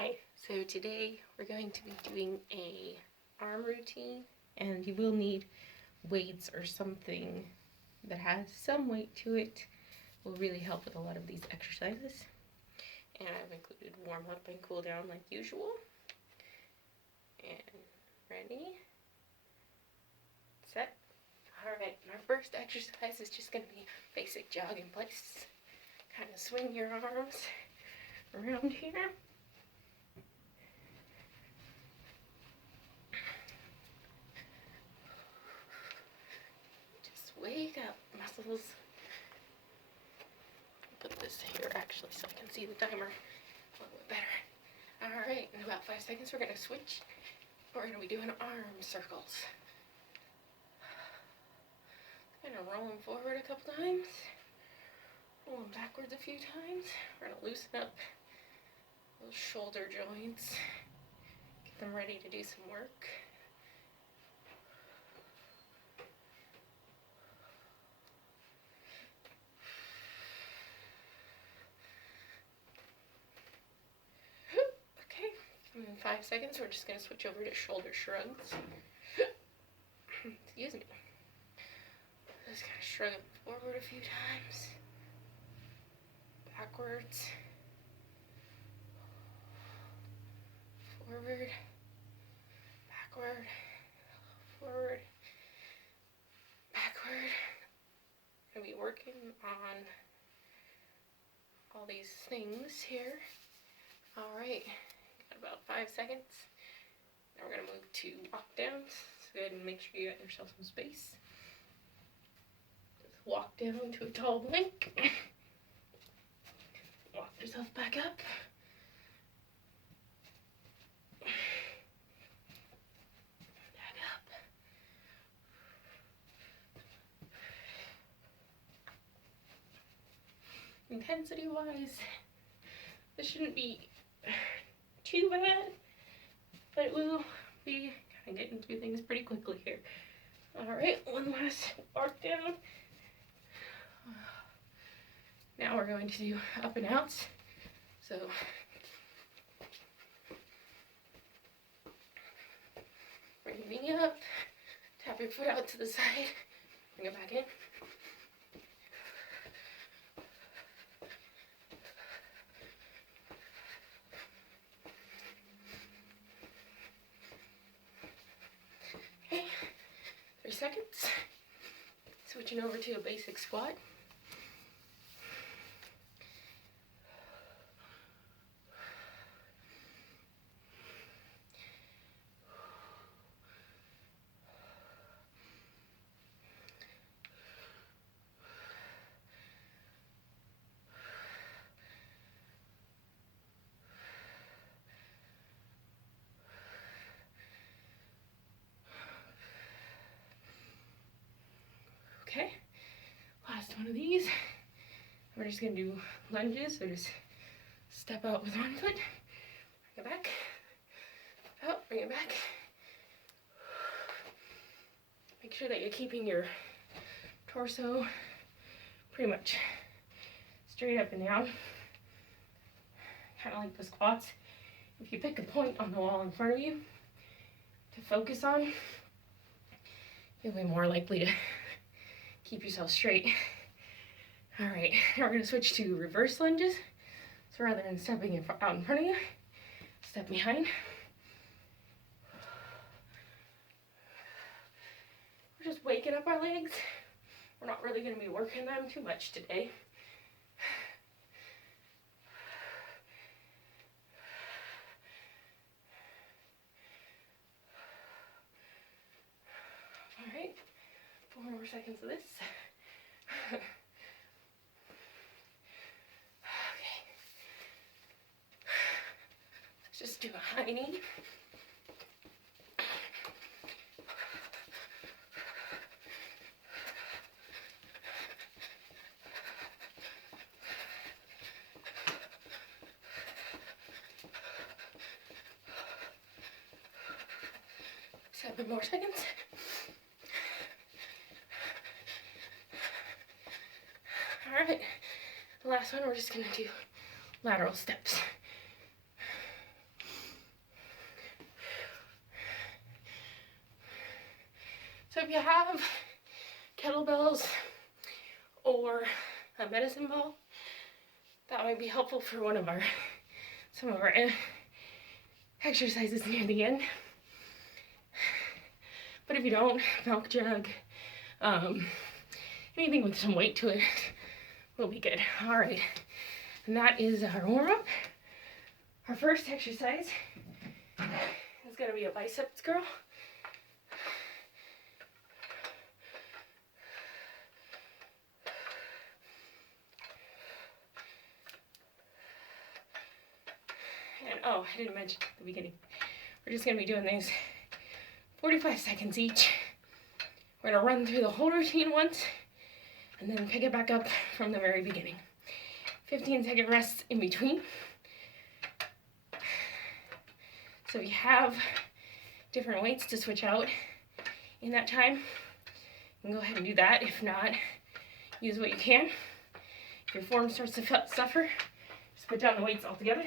Hi, so today we're going to be doing a arm routine, and you will need weights or something that has some weight to it. Will really help with a lot of these exercises. And I've included warm up and cool down like usual. And ready, set. Alright, our first exercise is just going to be basic jog in place. Kind of swing your arms around here. Wake up, muscles. Put this here actually so I can see the timer a little bit better. Alright, in about 5 seconds we're going to switch. We're going to be doing arm circles. Kind of rolling forward a couple times. Rolling backwards a few times. We're going to loosen up those shoulder joints. Get them ready to do some work. In 5 seconds, we're just going to switch over to shoulder shrugs. Excuse me. Just kind of shrug it forward a few times. Backwards. Forward. Backward. Forward. Backward. Going to be working on all these things here. Alright. About 5 seconds. Now we're going to move to walk downs. So go ahead and make sure you got yourself some space. Just walk down to a tall plank. Walk yourself back up. Back up. Intensity wise, this shouldn't be too bad, but it will be kind of getting through things pretty quickly here. Alright, one last walk down. Now we're going to do up and outs. So bring your knee up, tap your foot out to the side, bring it back in. Okay, 3 seconds. Switching over to a basic squat. Okay, last one of these. We're just going to do lunges, so just step out with one foot, bring it back, out, bring it back. Make sure that you're keeping your torso pretty much straight up and down, kind of like the squats. If you pick a point on the wall in front of you to focus on, you'll be more likely to keep yourself straight. Alright, now we're going to switch to reverse lunges. So rather than stepping out in front of you, step behind. We're just waking up our legs. We're not really going to be working them too much today. Alright, 4 more seconds of this. Okay. Let's just do a high knee. Seven more seconds. Alright, the last one we're just going to do lateral steps. So if you have kettlebells or a medicine ball, that might be helpful for some of our exercises near the end. But if you don't, milk jug, anything with some weight to it will be good. All right, and that is our warm-up. Our first exercise is going to be a biceps curl. And oh, I didn't mention at the beginning, we're just going to be doing these 45 seconds each. We're going to run through the whole routine once and then pick it back up from the very beginning. 15-second rests in between. So if you have different weights to switch out in that time, you can go ahead and do that. If not, use what you can. If your form starts to suffer, just put down the weights altogether.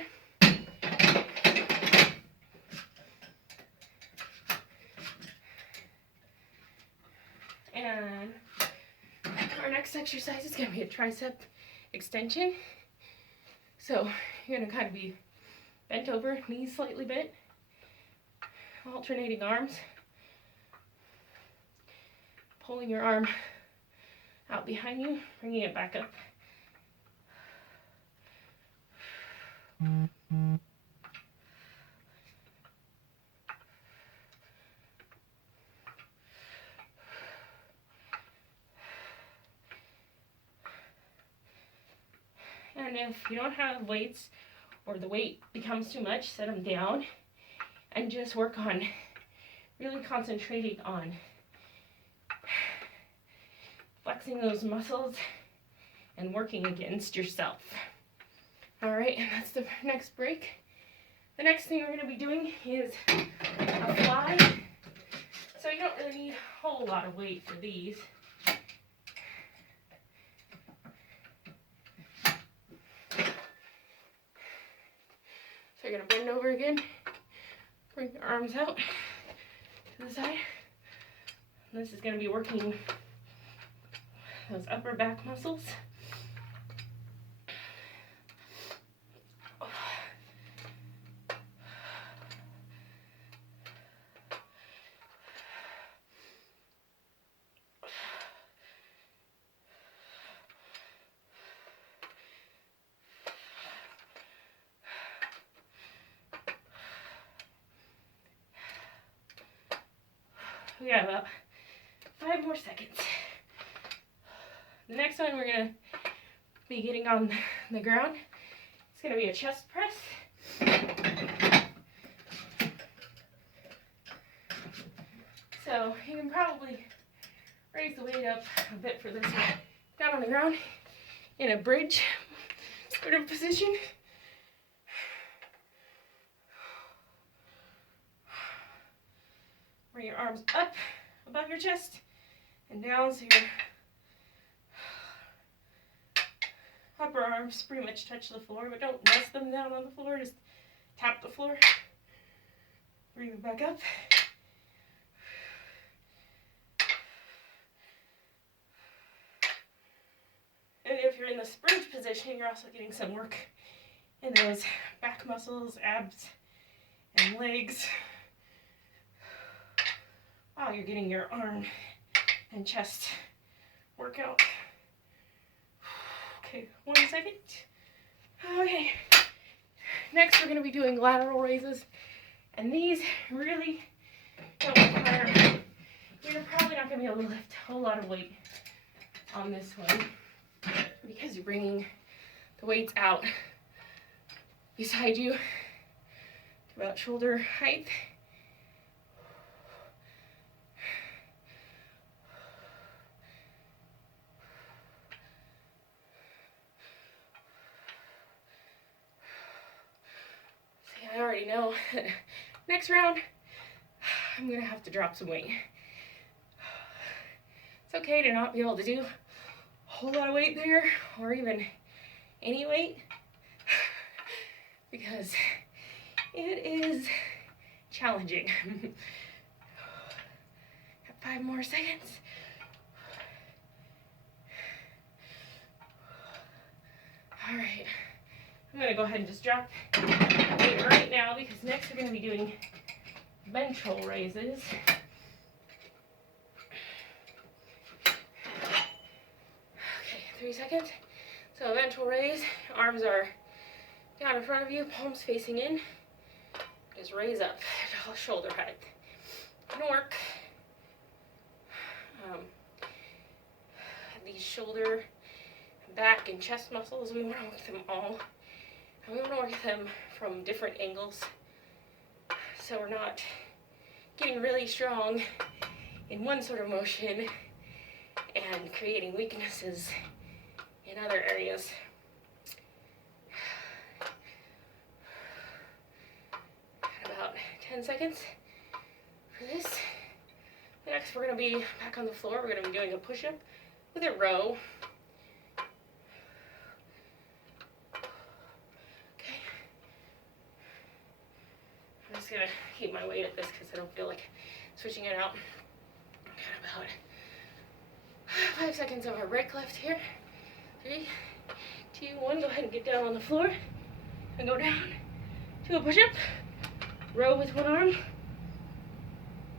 And our next exercise is going to be a tricep extension. So you're going to kind of be bent over, knees slightly bent, alternating arms, pulling your arm out behind you, bringing it back up. And if you don't have weights or the weight becomes too much, set them down and just work on really concentrating on flexing those muscles and working against yourself. All right, and that's the next break. The next thing we're going to be doing is a fly. So you don't really need a whole lot of weight for these. So you're going to bend over again, bring your arms out to the side. And this is going to be working those upper back muscles. We got about 5 more seconds. The next one we're going to be getting on the ground. It's going to be a chest press. So you can probably raise the weight up a bit for this one. Down on the ground in a bridge sort of position. Bring your arms up above your chest and down so your upper arms pretty much touch the floor, but don't rest them down on the floor, just tap the floor. Bring it back up. And if you're in the sprint position, you're also getting some work in those back muscles, abs, and legs. Wow, you're getting your arm and chest workout. Okay, 1 second. Okay, next we're going to be doing lateral raises, and these really don't require, you're probably not going to be able to lift a whole lot of weight on this one because you're bringing the weights out beside you to about shoulder height. I already know next round I'm gonna have to drop some weight. It's okay to not be able to do a whole lot of weight there or even any weight because it is challenging. Have 5 more seconds. All right, I'm gonna go ahead and just drop weight right now because next we're gonna be doing ventral raises. Okay, 3 seconds. So a ventral raise, arms are down in front of you, palms facing in. Just raise up to shoulder height. Gonna work these shoulder, back, and chest muscles. We want to work them all. And we want to work them from different angles. So we're not getting really strong in one sort of motion and creating weaknesses in other areas. About 10 seconds for this. Next, we're going to be back on the floor. We're going to be doing a push-up with a row. Okay. I'm just going to keep my weight at this because I don't feel like switching it out. Got about 5 seconds of a break left here. 3, 2, 1. Go ahead and get down on the floor and go down to a push-up. Row with one arm.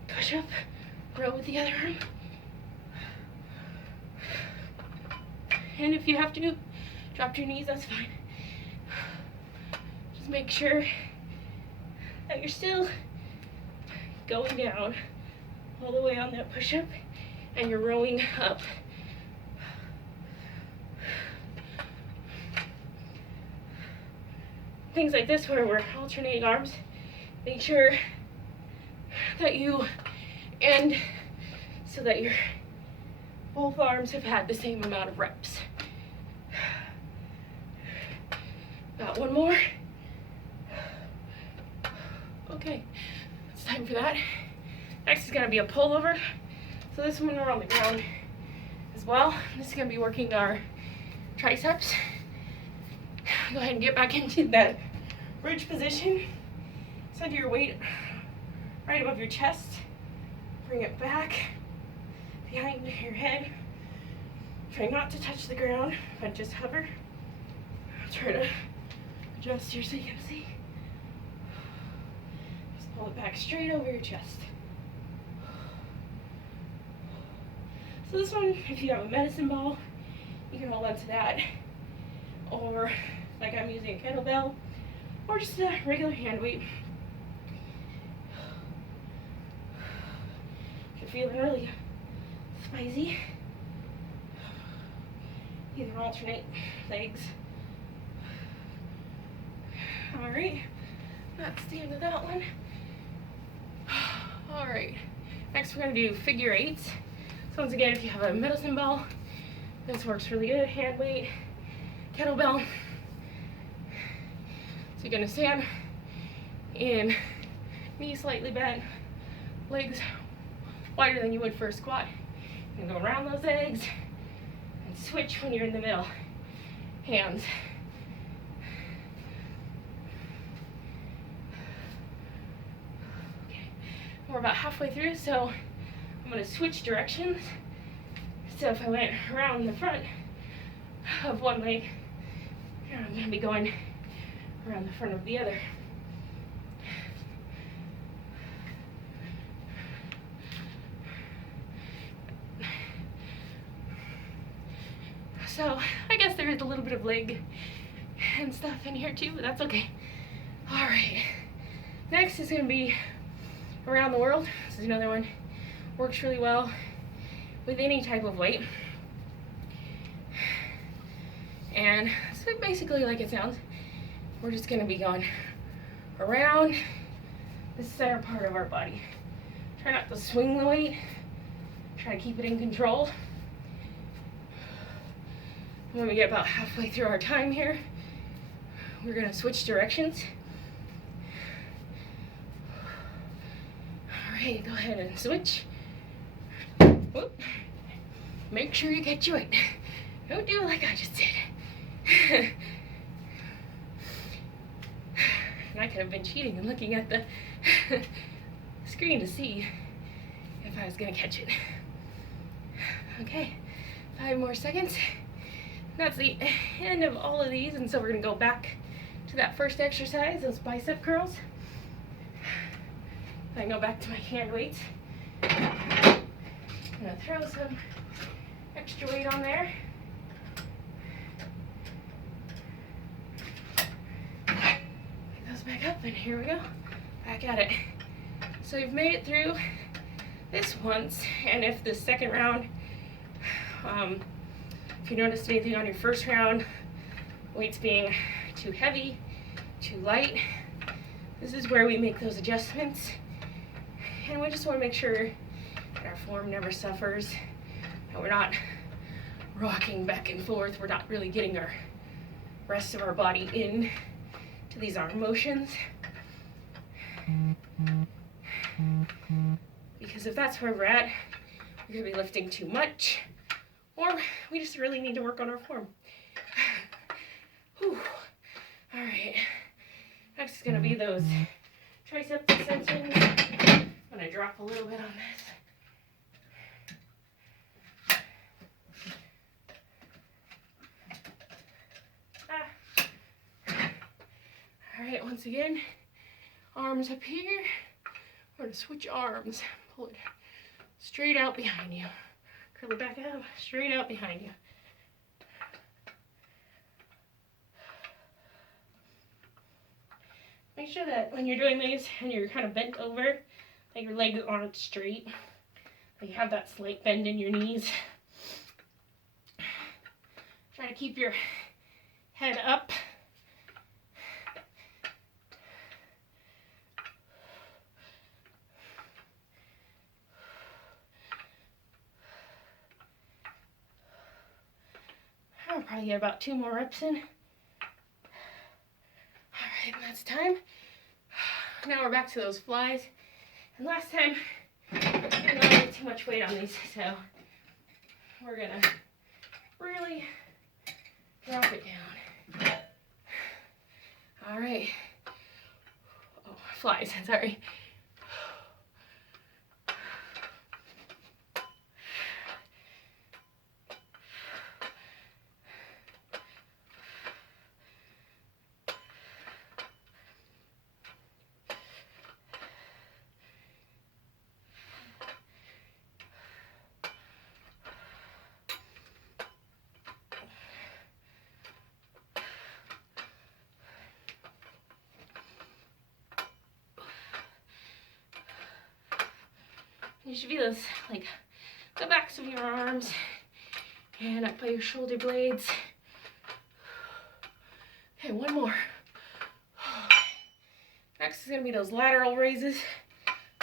Push-up. Row with the other arm. And if you have to, drop your knees, that's fine. Just make sure that you're still going down all the way on that push-up and you're rowing up. Things like this where we're alternating arms, make sure that you end so that your both arms have had the same amount of reps. Got one more. Okay, it's time for that. Next is gonna be a pullover. So this one we're on the ground as well. This is gonna be working our triceps. Go ahead and get back into that bridge position. Center your weight right above your chest. Bring it back behind your head. Try not to touch the ground, but just hover. Try to adjust here so you can see. Just pull it back straight over your chest. So this one, if you have a medicine ball, you can hold on to that. Or like I'm using a kettlebell, or just a regular hand weight. If you're feeling really spicy, you can alternate legs. Alright, that's the end of that one. Alright, next we're going to do figure eights. So once again, if you have a medicine ball, this works really good. Hand weight, kettlebell. So you're going to stand in knees slightly bent, legs wider than you would for a squat. You can go around those legs and switch when you're in the middle. Hands. Okay, we're about halfway through, so I'm going to switch directions. So if I went around the front of one leg, I'm going to be going around the front of the other. So I guess there is a little bit of leg and stuff in here too, but that's okay. All right, next is going to be around the world. This is another one. Works really well with any type of weight. And so basically, like it sounds, we're just going to be going around the center part of our body. Try not to swing the weight. Try to keep it in control. When we get about halfway through our time here, we're going to switch directions. All right, go ahead and switch. Whoop. Make sure you get your weight. Don't do it like I just did. And I could have been cheating and looking at the screen to see if if I was gonna catch it. Okay, 5 more seconds. That's the end of all of these, and so we're gonna go back to that first exercise, those bicep curls. I go back to my hand weights. I'm gonna throw some extra weight on there. Pick those back up, and here we go. Back at it. So you've made it through this once, and if the second round, if you noticed anything on your first round, weights being too heavy, too light, this is where we make those adjustments. And we just want to make sure that our form never suffers, and we're not rocking back and forth. We're not really getting our rest of our body in to these arm motions. Because if that's where we're at, we're going to be lifting too much, or we just really need to work on our form. Whew. All right. Next is going to be those Triceps Extensions. I'm going to drop a little bit on this. All right, once again, arms up here. We're going to switch arms. Pull it straight out behind you. Curl it back up, straight out behind you. Make sure that when you're doing these and you're kind of bent over, that your legs aren't straight. That you have that slight bend in your knees. Try to keep your head up. I'll probably get about 2 more reps in. Alright, that's time. Now we're back to those flies. And last time, I didn't get too much weight on these, so we're gonna really drop it down. Alright. Oh, flies, sorry. You should feel this, like, the backs of your arms and up by your shoulder blades. Okay, 1 more. Next is going to be those lateral raises.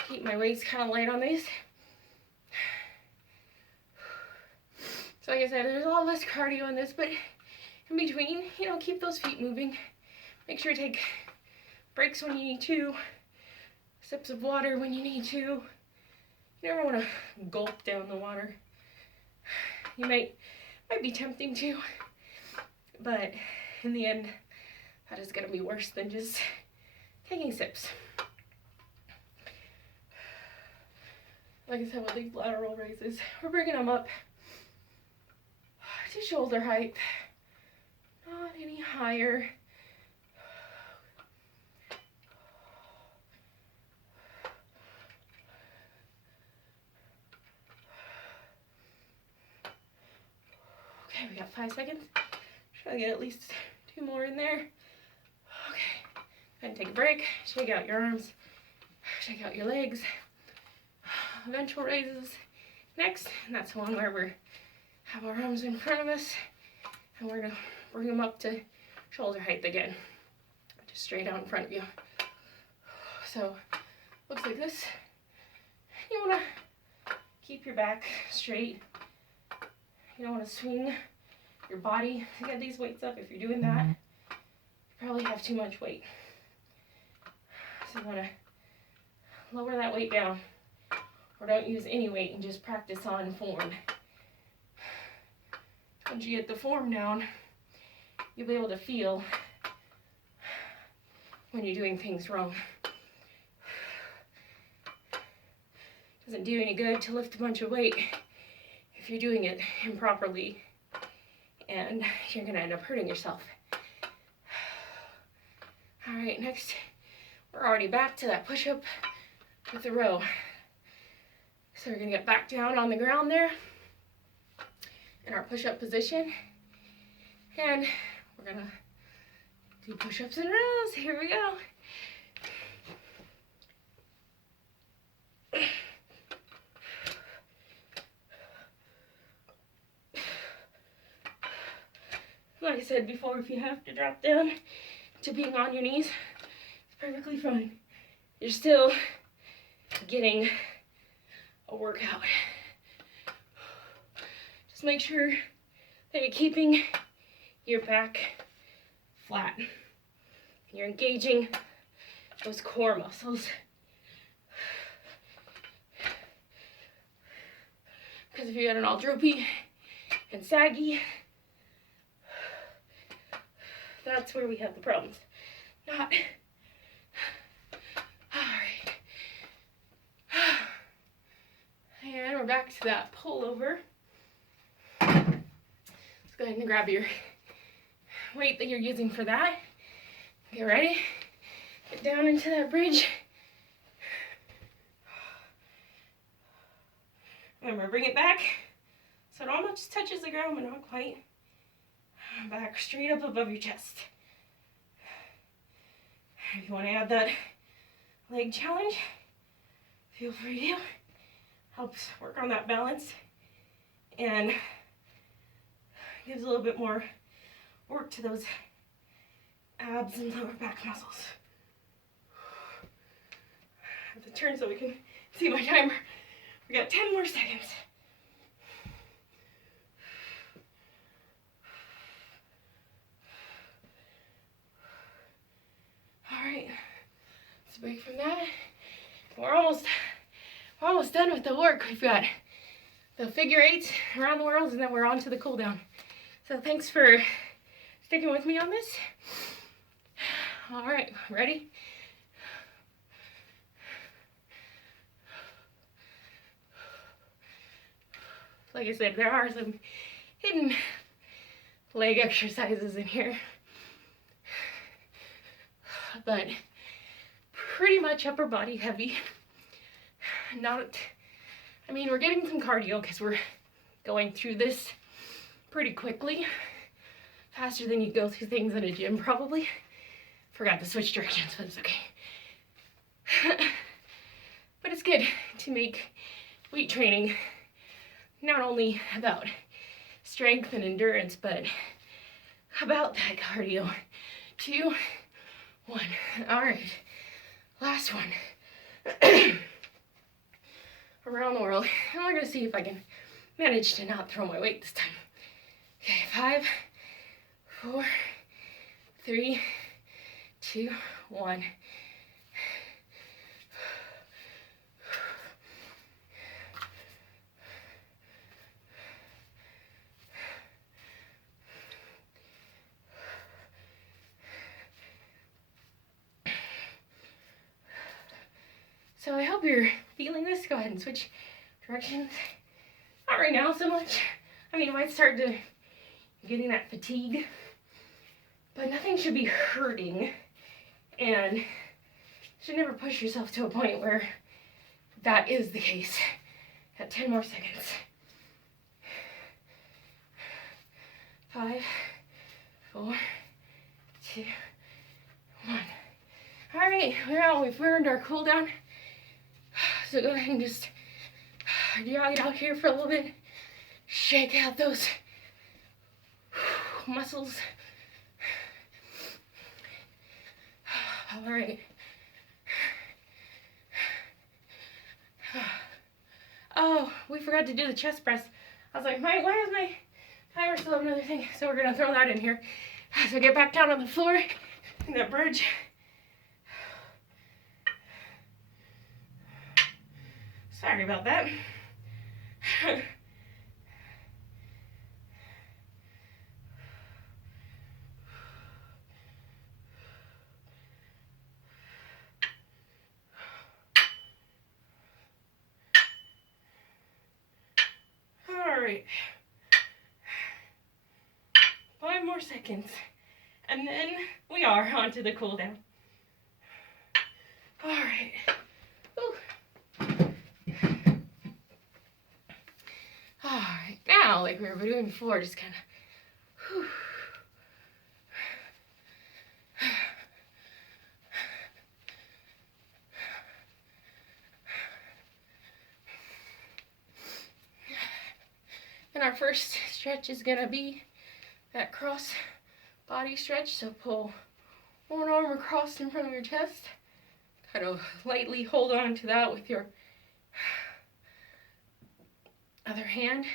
Keep my weights kind of light on these. So like I said, there's a lot less cardio in this, but in between, you know, keep those feet moving. Make sure to take breaks when you need to, sips of water when you need to. You never want to gulp down the water. You might be tempting to, but in the end, that is going to be worse than just taking sips. Like I said, with these lateral raises, we're bringing them up to shoulder height, not any higher. Okay, we got 5 seconds. Try to get at least 2 more in there. Okay, go ahead and take a break. Shake out your arms. Shake out your legs. Ventral raises next, and that's one where we have our arms in front of us, and we're gonna bring them up to shoulder height again, just straight out in front of you. So, looks like this. You wanna keep your back straight. You don't want to swing your body to get these weights up. If you're doing that, you probably have too much weight. So you want to lower that weight down, or don't use any weight and just practice on form. Once you get the form down, you'll be able to feel when you're doing things wrong. Doesn't do any good to lift a bunch of weight if you're doing it improperly, and you're gonna end up hurting yourself. All right, next, we're already back to that push-up with the row. So we're gonna get back down on the ground there in our push-up position, and we're gonna do push-ups and rows. Here we go. Like I said before, if you have to drop down to being on your knees, it's perfectly fine. You're still getting a workout. Just make sure that you're keeping your back flat. You're engaging those core muscles. Because if you get it all droopy and saggy, that's where we have the problems. Not. Alright. And we're back to that pullover. Let's go ahead and grab your weight that you're using for that. Get ready. Get down into that bridge. Remember, bring it back so it almost touches the ground, but not quite. Back straight up above your chest. If you want to add that leg challenge, feel free to. Helps work on that balance and gives a little bit more work to those abs and lower back muscles. I have to turn so we can see my timer. We got 10 more seconds. All right, let's break from that. We're almost done with the work. We've got the figure eights around the world, and then we're on to the cool down. So thanks for sticking with me on this. All right, ready? Like I said, there are some hidden leg exercises in here, but pretty much upper body heavy. We're getting some cardio because we're going through this pretty quickly, faster than you go through things in a gym probably. Forgot to switch directions, but it's okay. But it's good to make weight training not only about strength and endurance, but about that cardio. 2, 1. All right, last one. Around the world. And we're gonna see if I can manage to not throw my weight this time. Okay, 5, 4, 3, 2, 1. So I hope you're feeling this. Go ahead and switch directions. Not right now so much. You might start to getting that fatigue, but nothing should be hurting, and you should never push yourself to a point where that is the case. Got 10 more seconds. 5, 4, 2, 1. All right, we're out. We've earned our cool down. So go ahead and just jog it out here for a little bit. Shake out those muscles. All right. Oh, we forgot to do the chest press. I was like, why is my timer still have another thing? So we're gonna throw that in here. So get back down on the floor in that bridge. Sorry about that. right. 5 more seconds. And then we are onto the cool down. All right. Ooh. All right. Now, like we were doing before, just kind of. And our first stretch is gonna be that cross body stretch. So pull one arm across in front of your chest. Kind of lightly hold on to that with your other hand.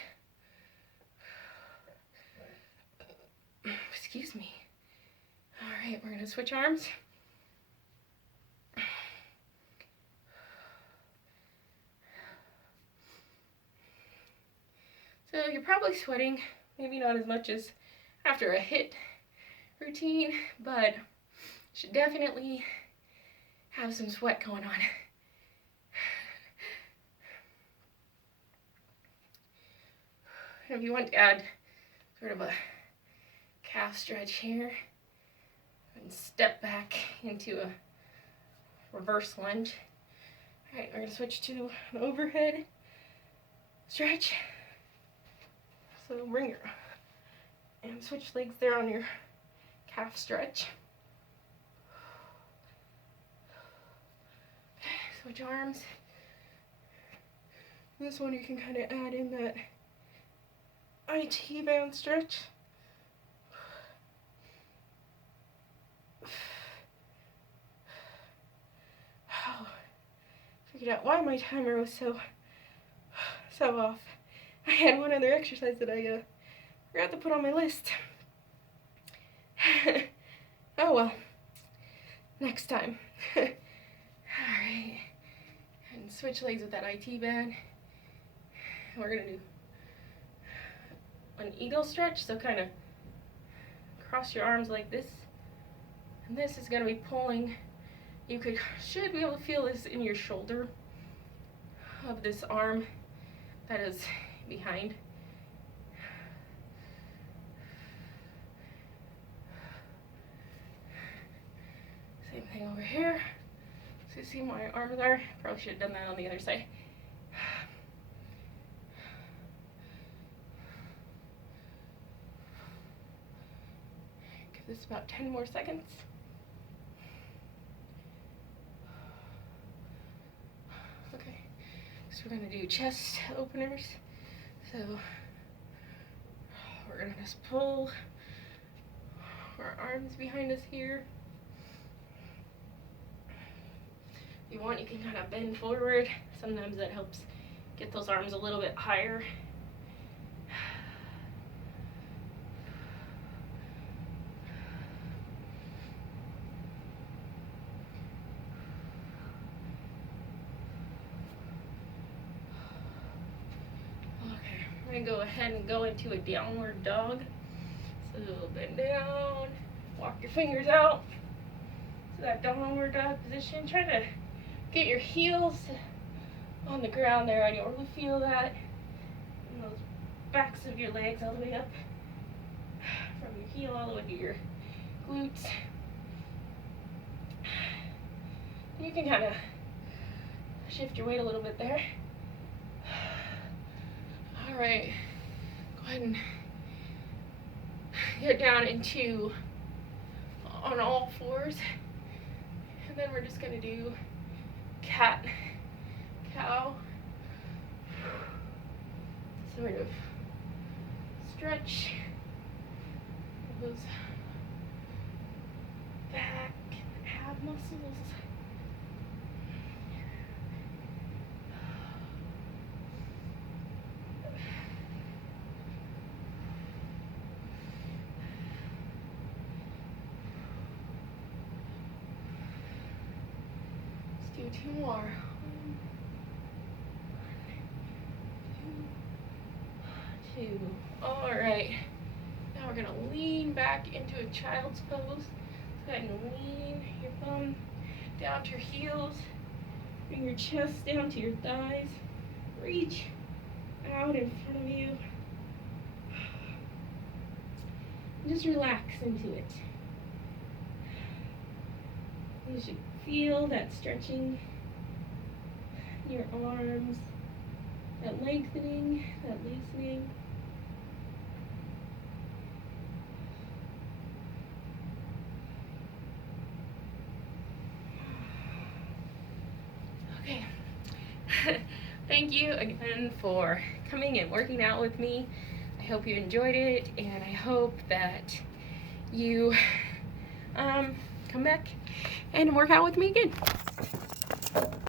Excuse me. All right, we're gonna switch arms. So you're probably sweating, maybe not as much as after a HIIT routine, but you should definitely have some sweat going on. And if you want to add sort of a calf stretch here, and step back into a reverse lunge. All right, we're gonna switch to an overhead stretch. So bring your, and switch legs there on your calf stretch. Switch arms. This one you can kind of add in that IT band stretch. Oh, figured out why my timer was so off. I had one other exercise that I forgot to put on my list. Oh well, next time. Alright, and switch legs with that IT band. We're going to do an eagle stretch, so kind of cross your arms like this. And this is going to be pulling, you should be able to feel this in your shoulder of this arm that is behind. Same thing over here. So you see my arms are, probably should have done that on the other side. Give this about 10 more seconds. Okay, so we're gonna do chest openers. So we're gonna just pull our arms behind us here. If you want, you can kind of bend forward. Sometimes that helps get those arms a little bit higher. I'm going to go ahead and go into a downward dog. So bend down, walk your fingers out to that downward dog position. Try to get your heels on the ground there. I don't really feel that. And those backs of your legs all the way up. From your heel all the way to your glutes. You can kind of shift your weight a little bit there. Alright, go ahead and get down into on all fours, and then we're just going to do cat, cow, sort of stretch those back and ab muscles. Do 2 more. 1, 2, 2. All right. Now we're gonna lean back into a child's pose. Go ahead and lean your thumb down to your heels. Bring your chest down to your thighs. Reach out in front of you. Just relax into it. You should feel that stretching your arms, that lengthening, that loosening. Okay. Thank you again for coming and working out with me. I hope you enjoyed it, and I hope that you come back and work out with me again.